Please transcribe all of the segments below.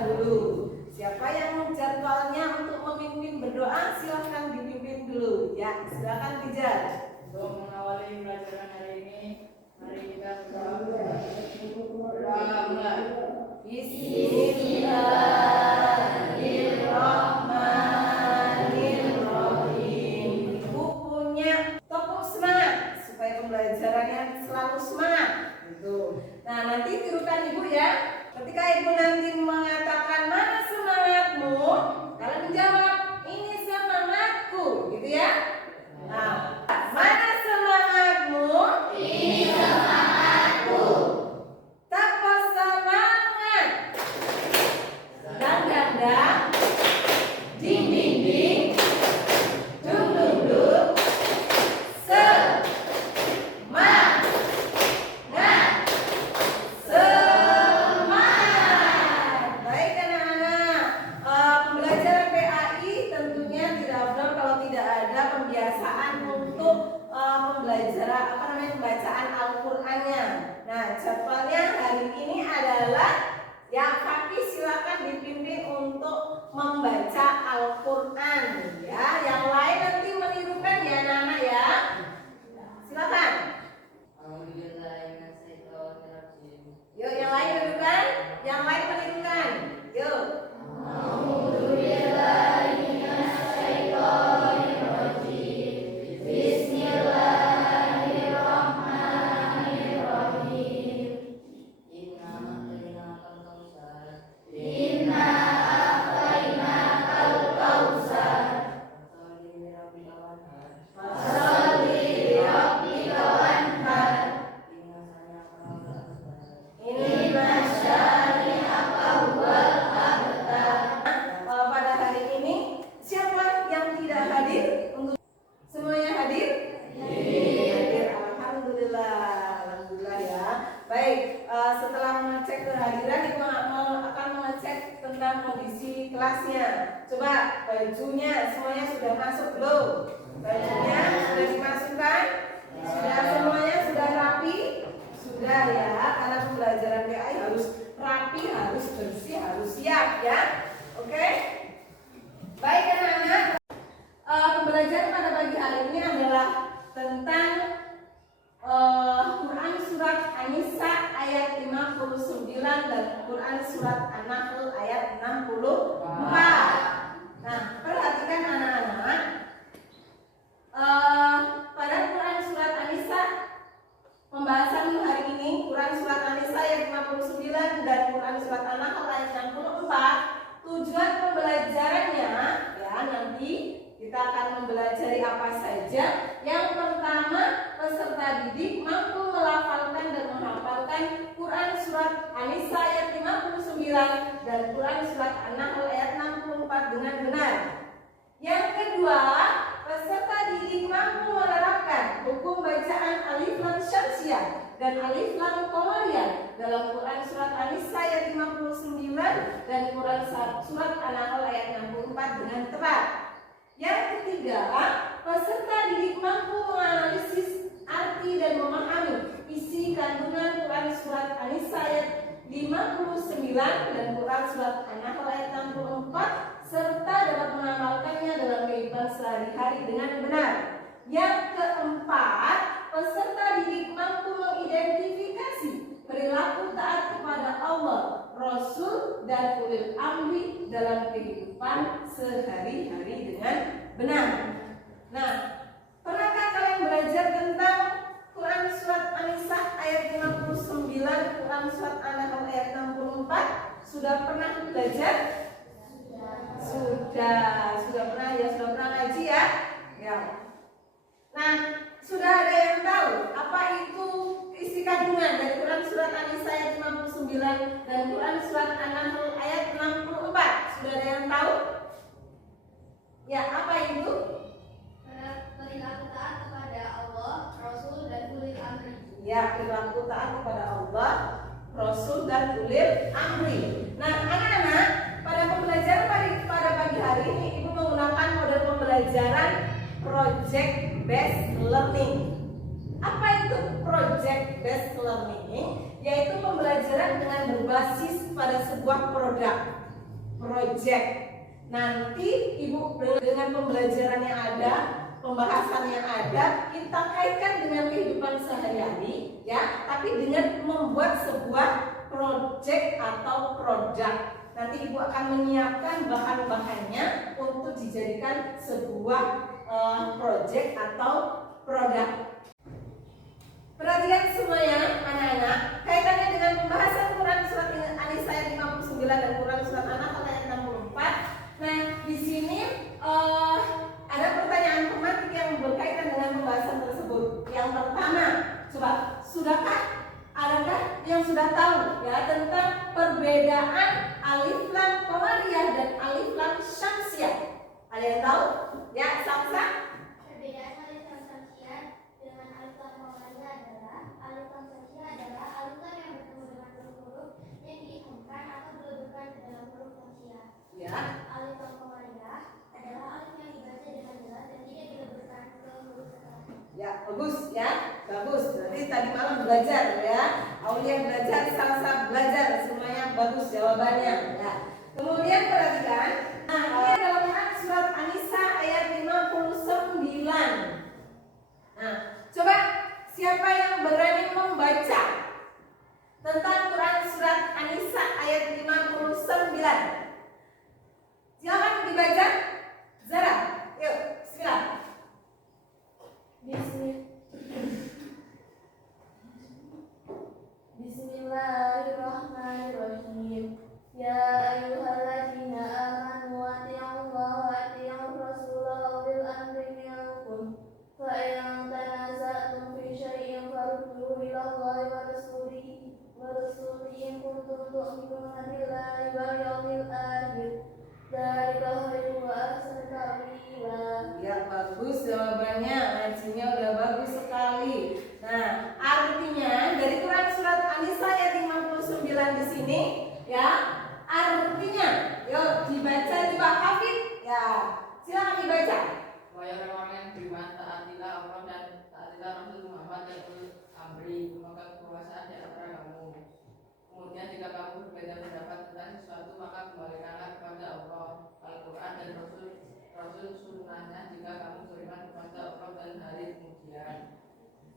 dahulu. Siapa yang jadwalnya untuk memimpin berdoa silahkan dipimpin dulu. Ya, silakan Tijar. Untuk mengawali pelajaran hari ini, mari kita berdoa. Bismillahirrahmanirrahim. Ibu punya tepuk semangat supaya pembelajarannya selalu semangat. Gitu. Nah, nanti tirukan Ibu ya. Ketika Ibu nanti mengatakan mana semangatmu, kalian menjawab ini semangatku, gitu ya. Nah, mana semangatmu? Ini semangatku. Tepuk semangat. Dang dang dang. Ding ding ding. Dung dung dung. Semangat. Semangat. Baik anak-anak. Pembelajaran PAI tentunya tidak afdal kalau tidak ada pembiasaan untuk pembacaan Al-Qur'annya. Nah, jadwalnya hari ini adalah ya Fakih silakan dipimpin untuk membaca Al-Qur'an ya. Yang lain nanti menirukan ya anak-anak ya. Silakan. Yuk yang lain menirukan, yang lain menirukan. Yuk. Pada hari ini siapa yang tidak hadir? Semuanya hadir? Hadir. Alhamdulillah ya. Baik, setelah mengecek kehadiran, Ibu akan mengecek tentang kondisi kelasnya. Coba bajunya semuanya sudah masuk belum? Bajunya sudah dimasukkan? Sudah semuanya sudah rapi? Sudah ya, karena pembelajaran PAI harus rapi, harus bersih, harus siap ya. Oke? Baik anak-anak, pembelajaran pada pagi hari ini adalah tentang Quran surat An-Nisa ayat 59 dan Quran surat An-Nahl ayat 64. Nah, perhatikan anak-anak, pada Quran surat An-Nisa pembahasan hari ini Quran surat An-Nisa ayat 59 dan Quran surat An-Nahl ayat 64. Tujuan pembelajarannya ya nanti kita akan mempelajari apa saja. Yang pertama, peserta didik mampu melafalkan dan menghafalkan Quran surat An-Nisa ayat 59 dan Quran surat An-Nahl ayat 64 dengan benar. Yang kedua, peserta didik mampu menerapkan hukum bacaan alif lam syamsiyah dan alif lam qamariyah dalam Quran surat An-Nisa ayat 59 dan Quran surat An-Nahl ayat 64 dengan tepat. Yang ketiga, peserta didik mampu menganalisis arti dan memahami isi kandungan Quran surat An-Nisa ayat 59 dan Quran surat An-Nahl ayat 64 serta dapat mengamalkannya dalam kehidupan sehari-hari dengan benar. Yang keempat, peserta didik mampu mengidentifikasi perilaku taat kepada Allah, Rasul, dan ulil amri dalam kehidupan sehari-hari dengan benar. Nah, pernahkah kalian belajar tentang Quran surat An-Nisa ayat 59, Quran surat An-Nahl ayat 64? Sudah pernah belajar? Sudah pernah ya, sudah pernah ngaji ya? Ya. Nah, sudah ada yang tahu apa itu isi kandungan dari Quran surat An-Nisa ayat 59 dan Quran surat An-Nahl ayat 64? Sudah ada yang tahu? Ya, apa itu? Perilaku taat kepada Allah, Rasul, dan ulil amri. Ya, perilaku taat kepada Allah, Rasul, dan ulil amri. Nah, anak-anak, pada pembelajaran pada pagi hari ini Ibu menggunakan model pembelajaran project based learning. Apa itu project based learning? Yaitu pembelajaran dengan berbasis pada sebuah produk. project. Nanti Ibu dengan pembelajaran yang ada, pembahasan yang ada, kita kaitkan dengan kehidupan sehari-hari ya, tapi dengan membuat sebuah project atau produk. Nanti Ibu akan menyiapkan bahan-bahannya untuk dijadikan sebuah project atau produk. Perhatikan semuanya anak-anak, kaitannya dengan pembahasan Quran surat An-Nisa ayat 59 dan Quran surat An-Nahl ayat 64. Nah, di sini ada pertanyaan tematik yang berkaitan dengan pembahasan tersebut. Yang pertama, coba, adakah yang sudah tahu ya tentang perbedaan alif lam qamariyah dan alif lam syamsiyah? Ada yang tahu? Ya, Samsa? Perbedaan alif lam syamsiyah dengan alif lam qamariyah adalah alif lam syamsiyah adalah alif lam yang bertemu dengan huruf-huruf yang diikhramkan atau dileburkan ke dalam huruf syamsiyah. Ya. Alif lam qamariyah adalah alif yang dibaca dengan jelas dan tidak dileburkan ke huruf setelah. Ya, bagus ya. Bagus. Berarti tadi malam belajar ya. Aulia belajar, Salsa belajar, semuanya bagus jawabannya ya. Kemudian perhatikan, nah ini adalah Quran surat An-Nisa ayat 59. Nah, coba siapa yang berani membaca tentang Quran surat An-Nisa ayat 59? Silakan dibaca. Zara, yuk, silakan. Bismillahirrahmanirrahim. Ya ayyuhalladzina amanu atti'ullaha wa atti'ur rasula wa ulil amri minkum. Fa in tanaza'tum fi syai'in farudduhu ila Allahi wa rasulihi in kuntum tu'minuna billahi wal yawmil akhir. Dzalika khairun wa ahsanu ta'wila. Ya, bagus jawabannya. Ngajinya udah bagus sekali. Nah, artinya dari Quran surat An-Nisa ayat 59 di sini ya, artinya yuk dibaca coba Hafid. Ya, silakan dibaca. Wahai orang yang beriman, taatilah Allah dan taatilah Rasul Muhammad dan ulil amri, maka kekuasaan di antara kamu. Kemudian jika kamu berbeda pendapat tentang sesuatu, maka kembalikanlah kepada Allah, Al-Quran dan Rasul sunnahnya jika kamu beriman kepada Allah dan hari kemudian.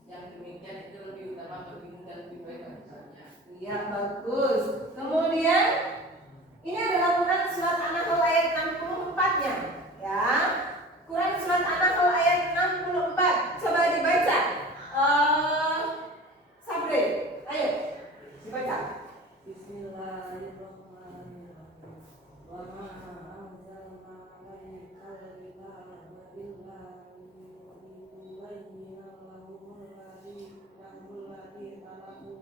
Yang demikian itu lebih utama bagimu dan lebih baik bagi. Ya, bagus. Kemudian ini adalah Quran surat An-Nahl ayat 64-nya. Ya. Quran surat An-Nahl ayat 64. Coba dibaca. Sabri, ayo dibaca. Bismillahirrahmanirrahim. Wa ma anzalna 'alaikal kitaba illa liyubayyina lahumul ladzi ikhtalafu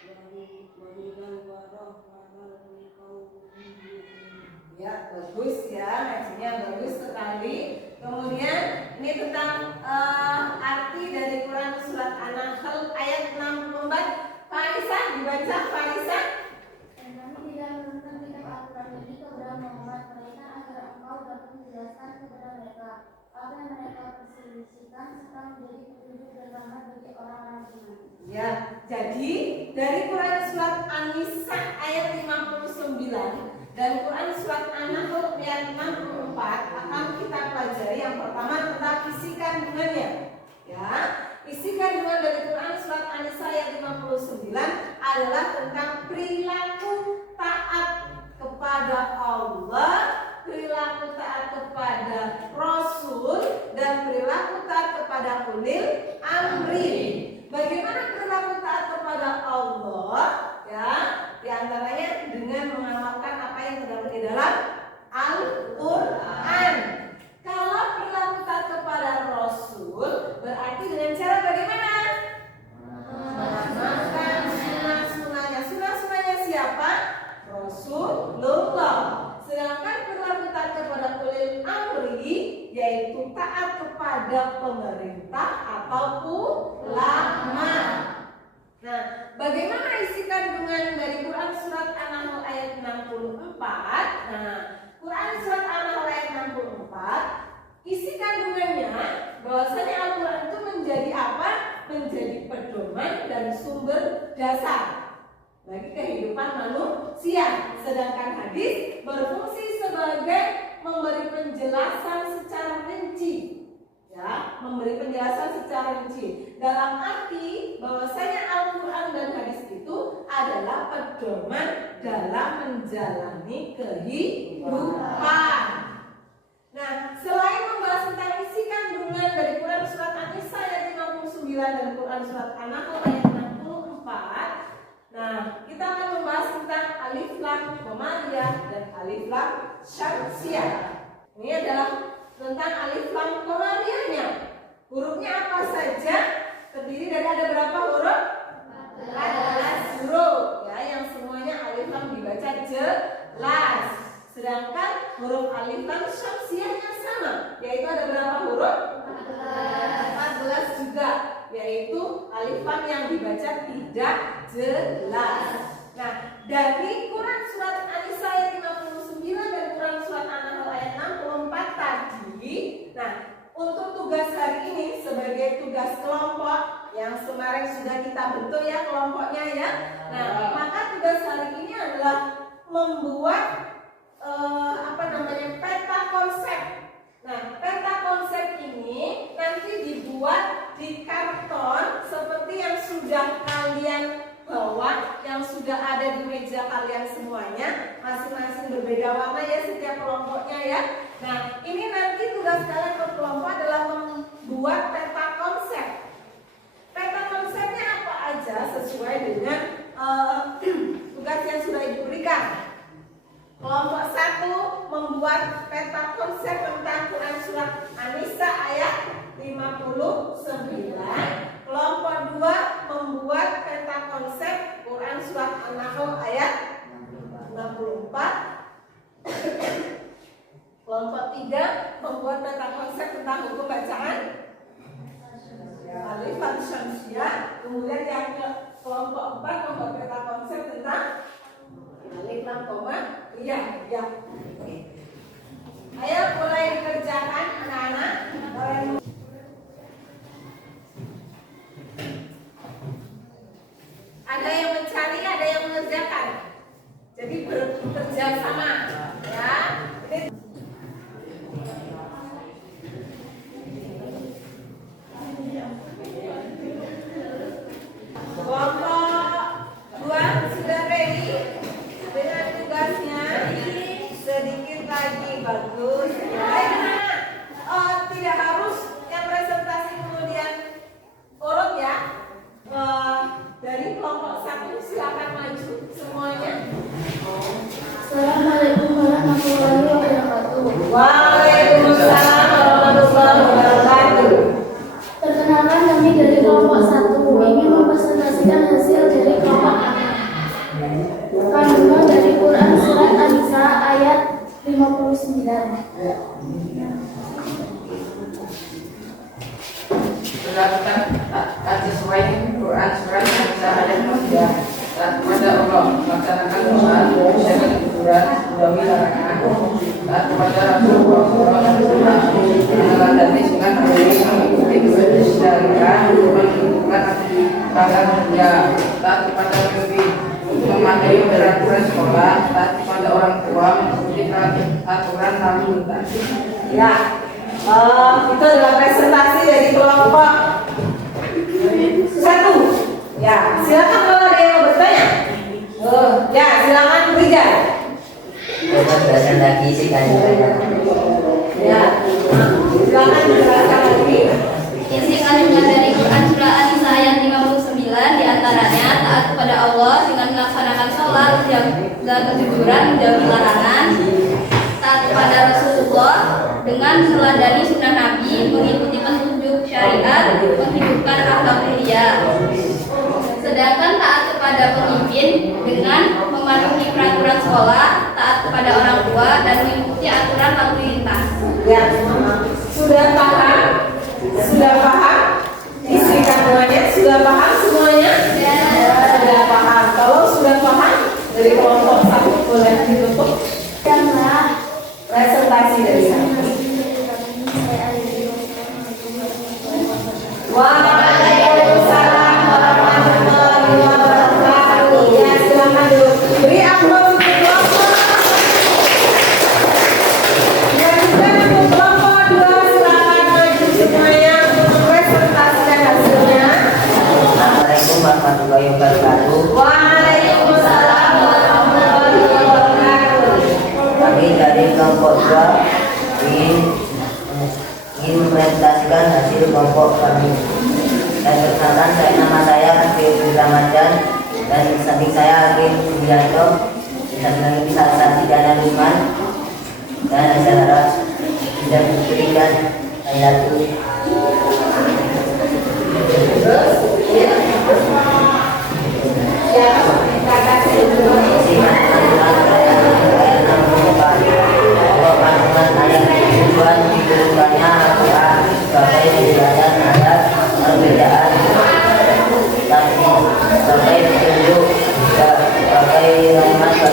fihi wa hudan wa rahmatan liqaumin yu'minun. Ya, bagus ya, ngajinya bagus sekali. Kemudian ini tentang arti dari Quran surat An-Nahl ayat 64. Farisa, dibaca Farisa. Dan kami tidak menurunkan kitab Al-Quran ini kepada Muhammad melainkan agar engkau dapat menjelaskan kepada mereka apa yang mereka perselisihkan serta menjadi petunjuk dan rahmat bagi orang-orang beriman. Ya, jadi dari Quran surat An-Nisa ayat 59 dan Quran surat An-Nahl ayat 64 akan kita pelajari yang pertama tentang isi kandungannya. Ya, isi kandungan dari Quran surat An-Nisa ayat 59 adalah tentang perilaku taat kepada Allah, perilaku taat kepada Rasul, dan perilaku taat kepada ulil amri. Bagaimana perilaku taat kepada Allah? Ya, diantaranya dengan mengamalkan apa yang terdapat di dalam Al-Quran. Kalau perilaku taat kepada Rasul berarti dengan cara bagaimana? Mengamalkan sunnah-sunnahnya. Sunnah-sunnahnya siapa? Rasulullah. Sedangkan perilaku taat kepada ulil amri yaitu taat kepada pemerintah atau ulama. Nah, bagaimana isi kandungan dari Quran surat An-Nahl ayat 64? Nah, Quran surat An-Nahl ayat 64 isi kandungannya bahwasanya Al-Quran itu menjadi apa? Menjadi pedoman dan sumber dasar bagi kehidupan manusia. sedangkan hadis berfungsi sebagai memberi penjelasan secara rinci. Ya, memberi penjelasan secara rinci dalam arti bahwasanya Al-Quran dan hadis itu adalah pedoman dalam menjalani kehidupan. Nah, selain membahas tentang isi kandungan dari Quran surat An-Nisa ayat 59 dan Quran surat An-Nahl ayat 64, nah kita akan membahas tentang alif lam qamariyah dan alif lam syamsiyah. Ini adalah tentang alif lam qamariyahnya. Hurufnya apa saja? Terdiri dari ada berapa huruf? 14 huruf ya, yang semuanya alif lam dibaca jelas. Sedangkan huruf alif lam syamsiyahnya sama, yaitu ada berapa huruf? 14 juga, yaitu alif lam yang dibaca tidak jelas. Nah, dari Quran surat An-Nisa ayat 59 dan Quran surat An-Nahl ayat 64 tadi, nah untuk tugas hari ini sebagai tugas kelompok yang kemarin sudah kita bentuk ya kelompoknya ya. Nah, maka tugas hari ini adalah membuat peta konsep. Nah, peta konsep ini nanti dibuat di karton seperti yang sudah kalian bawa, yang sudah ada di meja kalian semuanya, masing-masing berbeda warna ya setiap kelompoknya ya. Nah, ini nanti tugas kalian per kelompok adalah membuat peta konsep. Peta konsepnya apa aja sesuai dengan tugas yang sudah Ibu berikan. Kelompok 1 membuat peta konsep tentang Quran surat An-Nisa ayat 59. Kelompok 2 membuat peta konsep Quran surat An-Nahl ayat 64. Kelompok 3 membuat peta konsep tentang hukum bacaan alif lam syamsiyah. Kemudian yang kelompok 4 membuat peta konsep tentang alif lam qamariyah. Ya. Ayo mulai dikerjakan anak-anak. Ada yang mencari, ada yang mengerjakan. Jadi bekerja sama, ya. Kelompok 2 sudah ready dengan tugasnya. Sedikit lagi bagus. Tidak harus yang presentasi kemudian urut ya. Dari kelompok 1 silakan maju semuanya. Assalamualaikum warahmatullahi wabarakatuh. Waalaikumsalam warahmatullahi wabarakatuh. Perkenalkan, kami dari kelompok 1 ingin mempresentasikan hasil dari kelompok A. Kandungan dari Quran surat An-Nisa ayat 59. Sudah kita sesuai Quran surat An-Nisa ayat 3. Taat kepada Allah, laksanakan sholat, mengerjakan hiburan, menjauhi larangan. Taat kepada Rasulullah SAW, meneladani sunnah Nabi, mengikuti syariat, menunjukkan aktivitas kerja. Taat kepada pemimpin, mematuhi peraturan sekolah. Taat kepada orang tua, mengikuti aturan lalu lintas. Ya, itu adalah presentasi dari kelompok 1. Ya, silakan kalau ada yang mau bertanya. Ya, silakan Rizal. Presentasi sih kan. Ya, silakan dijelaskan lagi. Isi kandungan dari Quran surah An-Nisa ayat 59 diantaranya taat kepada Allah dengan melaksanakan sholat, menjaga kejujuran, menjauhi larangan. Taat kepada Rasulullah dengan meneladani sunnah Nabi, mengikuti petunjuk syariat, menghidupkan akhlak mulia. Sedangkan taat kepada pemimpin dengan mematuhi peraturan sekolah, taat kepada orang tua, dan mengikuti aturan lalu lintas. Ya, sudah paham? Sudah paham? Isi kandungannya sudah paham semuanya? Ya. Sudah paham. Kalau sudah paham, dari kelompok 1 boleh ditutup presentasi dari saya. Waalaikumsalam warahmatullahi wabarakatuh. Ya, silakan dulu. Beri aplaus untuk kelompok mendokumentasikan hasil kelompok kami. Dan perkenalkan, nama saya Fikri Ramadan dan samping saya Hakim Wijanto, di samping lagi salah satu Dana Lukman dan Azahara dan Putri dan Ayatu.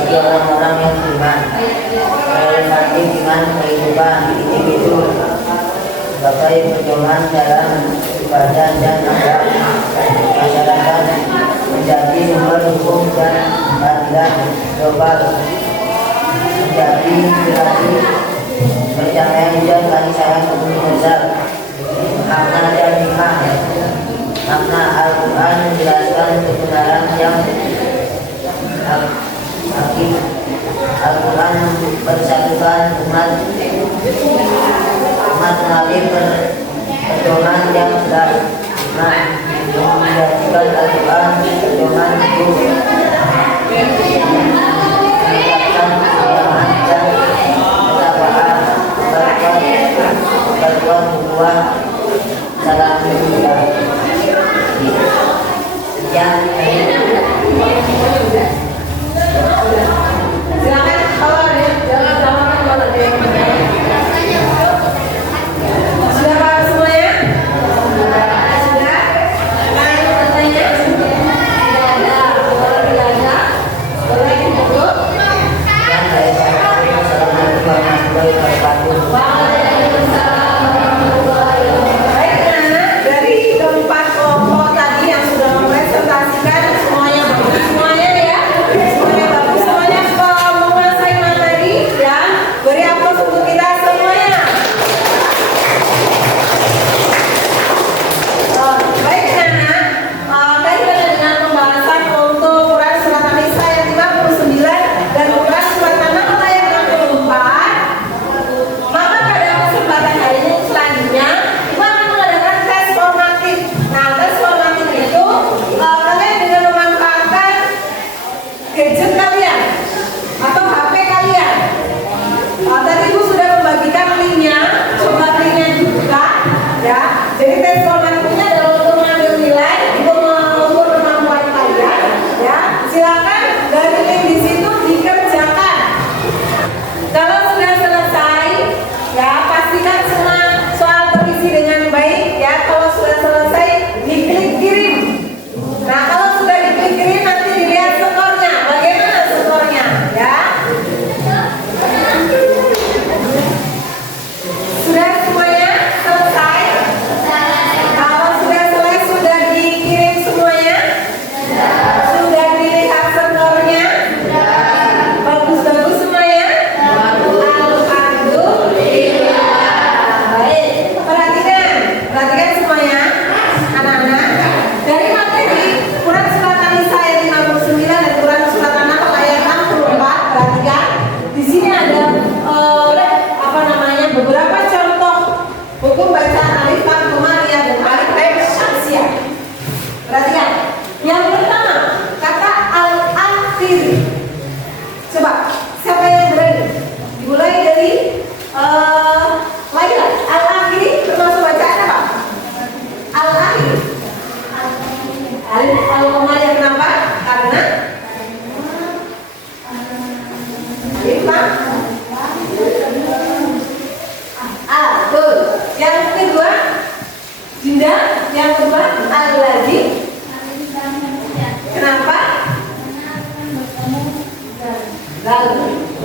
Orang-orang yang beriman realisasi dengan kehidupan individu sebagai pedoman dalam ibadah dan akhlak masyarakat, menjadi sumber hukum dan keadilan global, menjadi inspirasi perdamaian dan kasih sayang untuk besar. Makna dan hikmah. Makna Al-Quran menjelaskan kebenaran yang Al-Quran mempersatukan umat melalui pedoman yang jelas, menjadikan Al-Quran pedoman hidup, menetapkan keseimbangan dan ketakwaan, berbuat hubungan salam dunia. Silakan kalau ada jangan lama-lama kalau ada yang bertanya. Sudah paham semuanya? Sudah? Nah, yang bertanya? Tidak ada. Kalau tidak ada, boleh ditutup. Waalaikumsalam warahmatullahi wabarakatuh. Baik, anak-anak, dari keempat kelompok tadi yang sudah mempresentasikan semuanya bagus semuanya ya. Semuanya bagus semuanya menguasai materi ya. Beri aplaus untuk kita semuanya. Baik anak-anak, tadi kita dengan pembahasan untuk Quran Surat An-Nisa ayat 59 dan Quran Surat An-Nahl ayat 64. Maka pada kesempatan hari ini selanjutnya kita akan mengadakan tes formatif. Nah, tes formatif itu kalian dengan memanfaatkan gadget kalian atau HP kalian. Tadi Ibu sudah membagikan linknya, coba linknya dibuka ya. Jadi tes formatifnya adalah untuk mengambil nilai, untuk mengukur kemampuan kalian ya. Silakan dari link di situ dikerjakan. Kalau sudah selesai ya, pastikan semua soal terisi dengan baik ya. Kalau sudah selesai diklik kirim. Nah, kalau sudah diklik kirim nanti dilihat skornya. Bagaimana skornya ya? Sudah semuanya selesai? Kalau sudah selesai sudah dikirim semuanya? Sudah dilihat skornya? Bagus-bagus semuanya? Alhamdulillah. Baik, perhatikan semuanya anak-anak. Dari materi Quran Surat An-Nisa ayat 59 dan Quran Surat An-Nahl ayat 64, perhatikan. Di sini ada beberapa contoh hukum bacaan alif lam komariah dan alif lam syamsiah. Perhatikan. Yang pertama, kata al-akhir. Coba, siapa yang berani? Dimulai dari Laila. Al-akhir termasuk bacaan apa? Al-akhir. Alif al-komariah kenapa? Karena alif lam. Betul. Yang kedua, Dinda. Yang kedua, al-ladzi. Kenapa?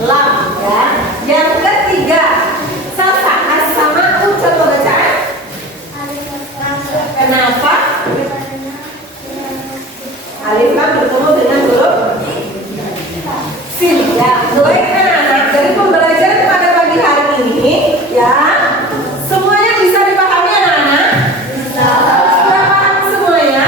Lam ya. Yang ketiga, Salsa as-sama'u, coba bacaan. Kenapa? Alif lam bertemu dengan huruf sin ya. Baik anak-anak, dari pembelajaran pada pagi hari ini ya, semuanya bisa dipahami anak-anak? Sudah paham semuanya?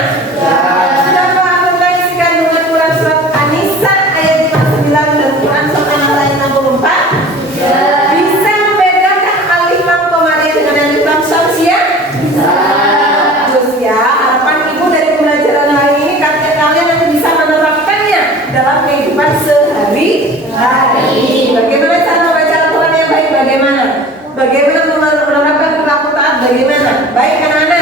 Sudah paham tentang isi kandungan Quran Surat An-Nisa ayat 59 dan Quran Surat An-Nahl ayat 64? Bisa membedakan alif lam komariah dengan alif lam syamsiah? Baik anak-anak.